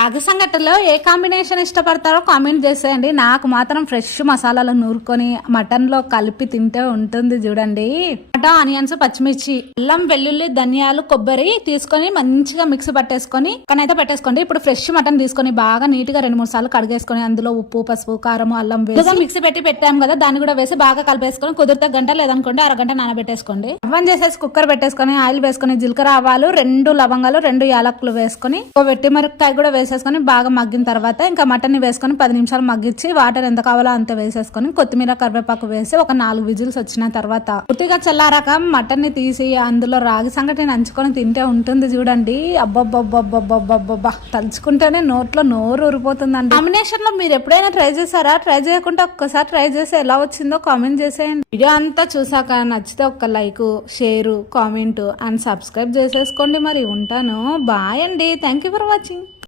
రాగి సంగటిలో ఏ combination ఇష్టపడతారో comment చేసేయండి. నాకు మాత్రం ఫ్రెష్ మసాలాలు నూరుకొని మటన్ లో కలిపి తింటే ఉంటుంది చూడండి. టమాటా, ఆనియన్స్, పచ్చిమిర్చి, అల్లం, వెల్లుల్లి, ధనియాలు, కొబ్బరి తీసుకొని మంచిగా మిక్సీ పట్టేసుకొని పక్కనైతే పెట్టేసుకోండి. ఇప్పుడు ఫ్రెష్ మటన్ తీసుకొని బాగా నీట్ గా 2-3 సార్లు కడిగేసుకొని అందులో ఉప్పు, పసుపు, కారం, అల్లం వేసి మిక్సీ పెట్టి పెట్టాం కదా, దాన్ని కూడా వేసి బాగా కలిపేసుకొని కుదిరితే గంట లేదనుకోండి అరగంట నానబెట్టేసుకోండి. అవన్ చేసేసి కుక్కర్ పెట్టేసుకొని ఆయిల్ వేసుకొని జీలకర్ర, ఆవాలు, 2 లవంగాలు, 2 యాలకులు వేసుకొని వెట్టి మిరపకాయ కూడా వేసేసుకొని బాగా మగ్గిన తర్వాత ఇంకా మటన్ ని వేసుకొని 10 నిమిషాలు మగ్గించి వాటర్ ఎంత కావాలో అంత వేసేసుకొని కొత్తిమీర, కరివేపాకు వేసి ఒక 4 విజిల్స్ వచ్చిన తర్వాత పూర్తిగా చల్లారాక మటన్ ని తీసి అందులో రాగి సంగటిని నంచుకొని తింటే ఉంటుంది చూడండి. అబ్బబ్బబ్బబ్బబ్బబ్బబ్బబ్బా తలుచుకుంటేనే నోట్లో నోరు ఊరిపోతుందండి. కాంబినేషన్ లో మీరు ఎప్పుడైనా ట్రై చేశారా? ట్రై చేయకుండా ఒక్కసారి ట్రై చేసి ఎలా వచ్చిందో కామెంట్ చేసేయండి. వీడియో అంతా చూసాక నచ్చితే ఒక్క like, share, comment and subscribe చేసేసుకోండి. మరి ఉంటాను. బాయ్ అండి. Thank you for watching.